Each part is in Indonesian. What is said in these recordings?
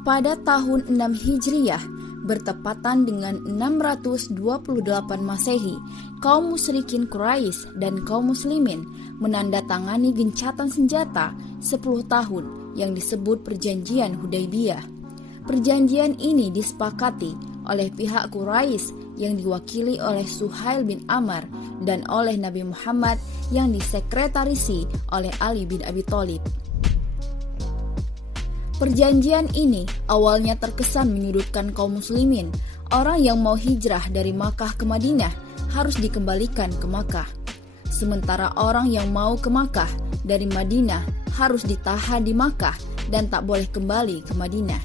Pada tahun 6 Hijriyah, bertepatan dengan 628 Masehi, kaum musyrikin Quraisy dan kaum muslimin menandatangani gencatan senjata 10 tahun yang disebut Perjanjian Hudaybiyah. Perjanjian ini disepakati oleh pihak Quraisy yang diwakili oleh Suhail bin Amr dan oleh Nabi Muhammad yang disekretarisi oleh Ali bin Abi Thalib. Perjanjian ini awalnya terkesan menyudutkan kaum muslimin. Orang yang mau hijrah dari Makkah ke Madinah harus dikembalikan ke Makkah. Sementara orang yang mau ke Makkah dari Madinah harus ditahan di Makkah dan tak boleh kembali ke Madinah.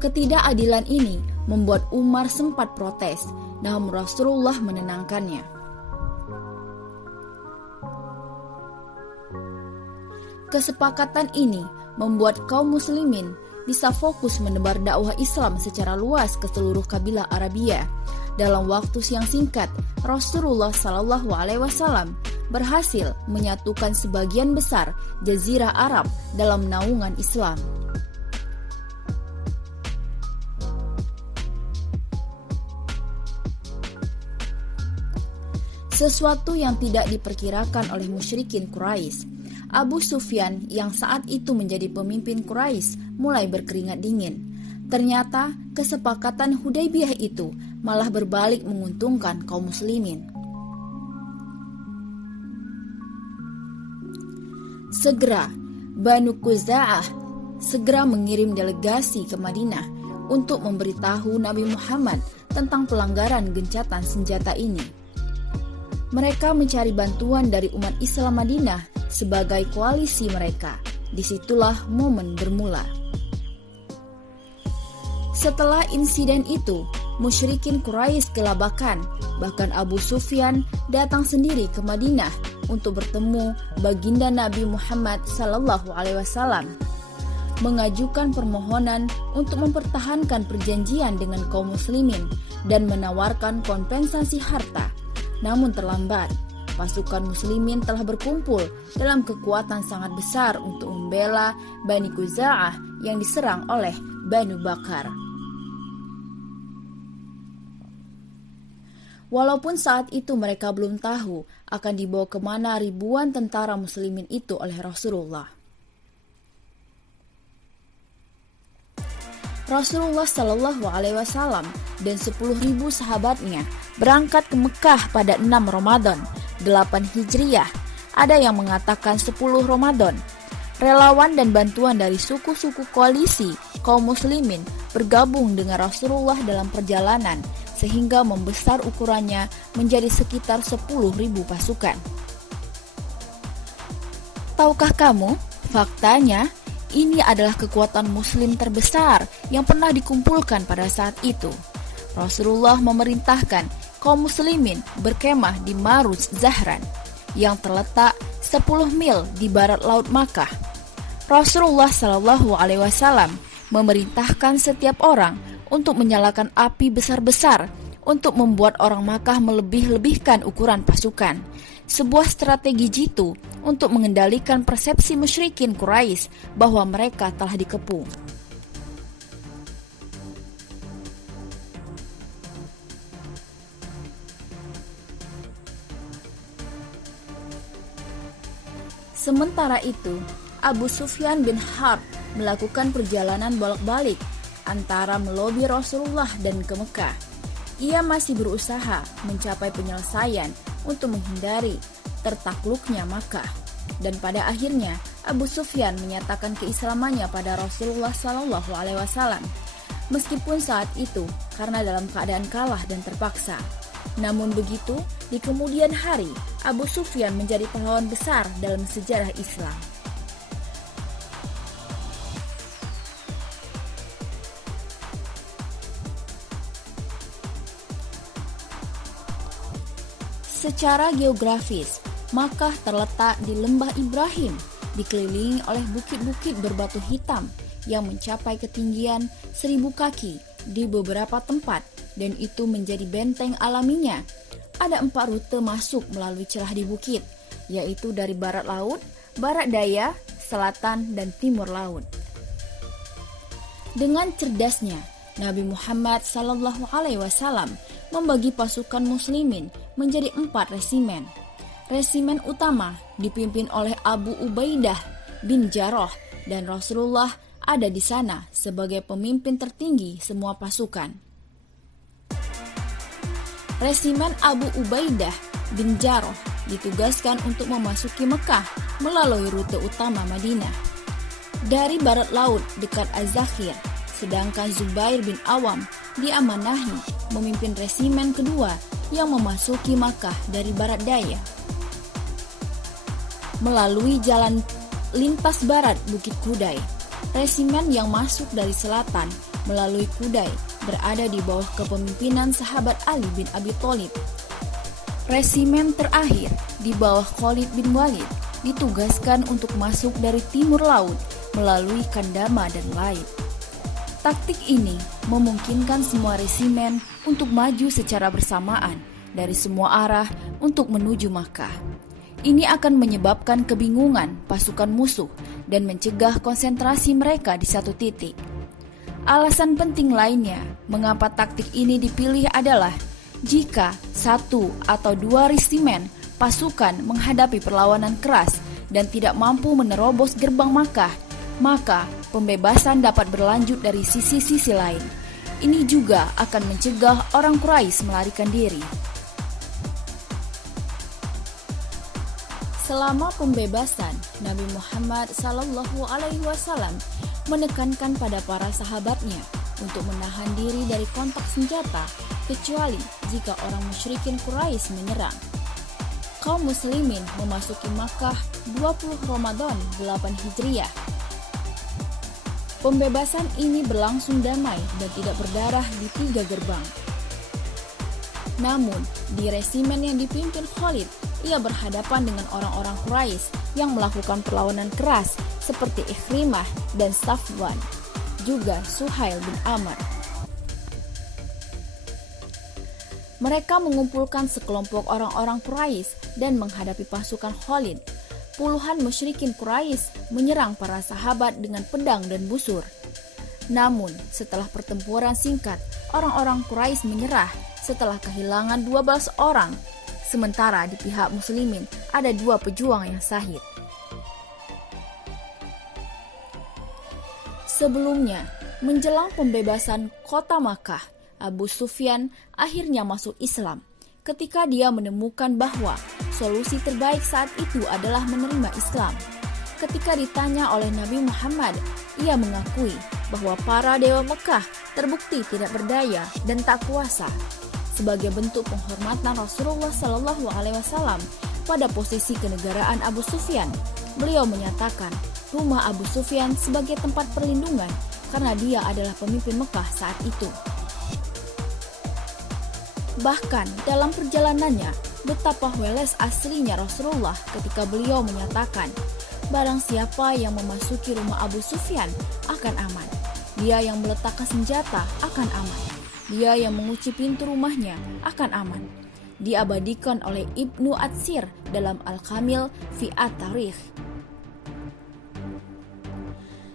Ketidakadilan ini membuat Umar sempat protes, namun Rasulullah menenangkannya. Kesepakatan ini membuat kaum muslimin bisa fokus menebar dakwah Islam secara luas ke seluruh kabilah Arabia. Dalam waktu yang singkat, Rasulullah SAW berhasil menyatukan sebagian besar Jazirah Arab dalam naungan Islam. Sesuatu yang tidak diperkirakan oleh musyrikin Quraisy, Abu Sufyan yang saat itu menjadi pemimpin Quraisy mulai berkeringat dingin. Ternyata kesepakatan Hudaybiyah itu malah berbalik menguntungkan kaum muslimin. Segera Banu Khuza'ah segera mengirim delegasi ke Madinah untuk memberitahu Nabi Muhammad tentang pelanggaran gencatan senjata ini. Mereka mencari bantuan dari umat Islam Madinah sebagai koalisi mereka. Disitulah momen bermula. Setelah insiden itu, musyrikin Quraisy kelabakan. Bahkan Abu Sufyan datang sendiri ke Madinah untuk bertemu baginda Nabi Muhammad SAW, mengajukan permohonan untuk mempertahankan perjanjian dengan kaum muslimin dan menawarkan kompensasi harta. Namun terlambat, pasukan muslimin telah berkumpul dalam kekuatan sangat besar untuk membela Bani Khuza'ah yang diserang oleh Banu Bakar. Walaupun saat itu mereka belum tahu akan dibawa kemana ribuan tentara muslimin itu oleh Rasulullah. Rasulullah SAW dan 10.000 sahabatnya berangkat ke Mekah pada 6 Ramadan, 8 Hijriyah. Ada yang mengatakan 10 Ramadan. Relawan dan bantuan dari suku-suku koalisi kaum muslimin bergabung dengan Rasulullah dalam perjalanan sehingga membesar ukurannya menjadi sekitar 10.000 pasukan. Tahukah kamu, faktanya ini adalah kekuatan muslim terbesar yang pernah dikumpulkan pada saat itu. Rasulullah memerintahkan kaum muslimin berkemah di Maruz Zahran yang terletak 10 mil di barat laut Makkah. Rasulullah SAW memerintahkan setiap orang untuk menyalakan api besar-besar untuk membuat orang Makkah melebih-lebihkan ukuran pasukan. Sebuah strategi jitu untuk mengendalikan persepsi musyrikin Quraisy bahwa mereka telah dikepung. Sementara itu, Abu Sufyan bin Harb melakukan perjalanan bolak-balik antara melobi Rasulullah dan ke Mekah. Ia masih berusaha mencapai penyelesaian untuk menghindari tertakluknya Makkah. Dan pada akhirnya Abu Sufyan menyatakan keislamannya pada Rasulullah SAW. Meskipun saat itu karena dalam keadaan kalah dan terpaksa. Namun begitu, di kemudian hari Abu Sufyan menjadi pahlawan besar dalam sejarah Islam. Secara geografis, Makkah terletak di lembah Ibrahim, dikelilingi oleh bukit-bukit berbatu hitam yang mencapai ketinggian 1000 kaki di beberapa tempat, dan itu menjadi benteng alaminya. Ada 4 rute masuk melalui celah di bukit, yaitu dari barat laut, barat daya, selatan, dan timur laut. Dengan cerdasnya, Nabi Muhammad SAW membagi pasukan muslimin menjadi 4 resimen. Resimen utama dipimpin oleh Abu Ubaidah bin Jarrah dan Rasulullah ada di sana sebagai pemimpin tertinggi semua pasukan. Resimen Abu Ubaidah bin Jarrah ditugaskan untuk memasuki Mekah melalui rute utama Madinah dari barat laut dekat Az-Zakhir, sedangkan Zubair bin Awam diamanahi memimpin resimen kedua yang memasuki Makkah dari barat daya melalui jalan lintas barat Bukit Kudai. Resimen yang masuk dari selatan melalui Kudai berada di bawah kepemimpinan sahabat Ali bin Abi Thalib. Resimen terakhir di bawah Khalid bin Walid ditugaskan untuk masuk dari timur laut melalui Kandama dan Laid. Taktik ini memungkinkan semua resimen untuk maju secara bersamaan dari semua arah untuk menuju Makkah. Ini akan menyebabkan kebingungan pasukan musuh dan mencegah konsentrasi mereka di satu titik. Alasan penting lainnya mengapa taktik ini dipilih adalah jika 1 atau 2 resimen pasukan menghadapi perlawanan keras dan tidak mampu menerobos gerbang Makkah, maka pembebasan dapat berlanjut dari sisi-sisi lain. Ini juga akan mencegah orang Quraisy melarikan diri. Selama pembebasan, Nabi Muhammad SAW menekankan pada para sahabatnya untuk menahan diri dari kontak senjata kecuali jika orang musyrikin Quraisy menyerang. Kaum muslimin memasuki Makkah 20 Ramadan 8 Hijriah. Pembebasan ini berlangsung damai dan tidak berdarah di 3 gerbang. Namun, di resimen yang dipimpin Khalid, ia berhadapan dengan orang-orang Quraisy yang melakukan perlawanan keras seperti Ikhrimah dan Safwan, juga Suhail bin Amr. Mereka mengumpulkan sekelompok orang-orang Quraisy dan menghadapi pasukan Khalid. Puluhan musyrikin Quraisy menyerang para sahabat dengan pedang dan busur. Namun, setelah pertempuran singkat, orang-orang Quraisy menyerah setelah kehilangan 12 orang. Sementara di pihak muslimin ada 2 pejuang yang syahid. Sebelumnya, menjelang pembebasan kota Makkah, Abu Sufyan akhirnya masuk Islam ketika dia menemukan bahwa solusi terbaik saat itu adalah menerima Islam. Ketika ditanya oleh Nabi Muhammad, ia mengakui bahwa para dewa Mekah terbukti tidak berdaya dan tak kuasa. Sebagai bentuk penghormatan Rasulullah SAW pada posisi kenegaraan Abu Sufyan, beliau menyatakan rumah Abu Sufyan sebagai tempat perlindungan karena dia adalah pemimpin Mekah saat itu. Bahkan dalam perjalanannya, betapa weles aslinya Rasulullah ketika beliau menyatakan, barang siapa yang memasuki rumah Abu Sufyan akan aman. Dia yang meletakkan senjata akan aman. Dia yang mengunci pintu rumahnya akan aman. Diabadikan oleh Ibnu Atsir dalam Al-Kamil fi At-Tarikh.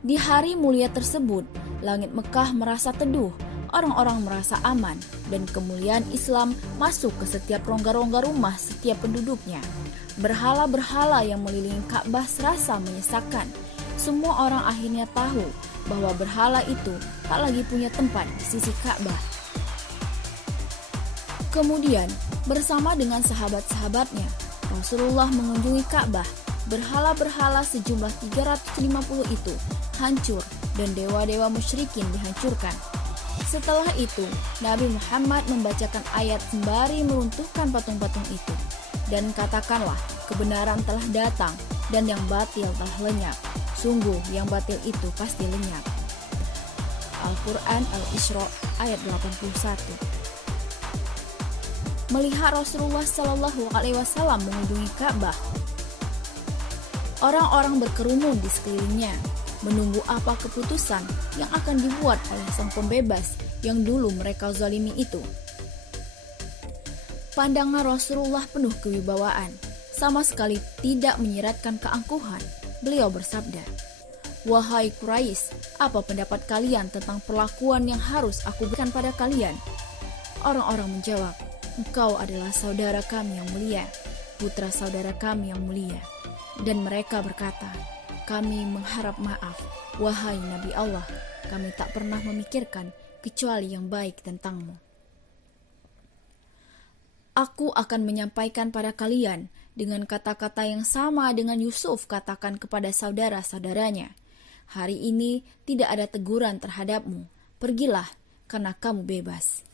Di hari mulia tersebut, langit Mekah merasa teduh, orang-orang merasa aman, dan kemuliaan Islam masuk ke setiap rongga-rongga rumah setiap penduduknya. Berhala-berhala yang mengelilingi Ka'bah serasa menyesakan. Semua orang akhirnya tahu bahwa berhala itu tak lagi punya tempat di sisi Ka'bah. Kemudian, bersama dengan sahabat-sahabatnya, Rasulullah mengunjungi Ka'bah. Berhala-berhala sejumlah 350 itu hancur dan dewa-dewa musyrikin dihancurkan. Setelah itu, Nabi Muhammad membacakan ayat sembari meruntuhkan patung-patung itu. Dan katakanlah, kebenaran telah datang dan yang batil telah lenyap. Sungguh yang batil itu pasti lenyap. Al-Quran Al-Isra ayat 81. Melihat Rasulullah SAW mengunjungi Ka'bah, orang-orang berkerumun di sekelilingnya, menunggu apa keputusan yang akan dibuat oleh sang pembebas yang dulu mereka zalimi itu. Pandangan Rasulullah penuh kewibawaan, sama sekali tidak menyiratkan keangkuhan. Beliau bersabda, "Wahai Quraisy, apa pendapat kalian tentang perlakuan yang harus aku berikan pada kalian?" Orang-orang menjawab, "Engkau adalah saudara kami yang mulia, putra saudara kami yang mulia." Dan mereka berkata, "Kami mengharap maaf, wahai Nabi Allah, kami tak pernah memikirkan kecuali yang baik tentangmu." Aku akan menyampaikan pada kalian dengan kata-kata yang sama dengan Yusuf katakan kepada saudara-saudaranya, "Hari ini tidak ada teguran terhadapmu, pergilah karena kamu bebas."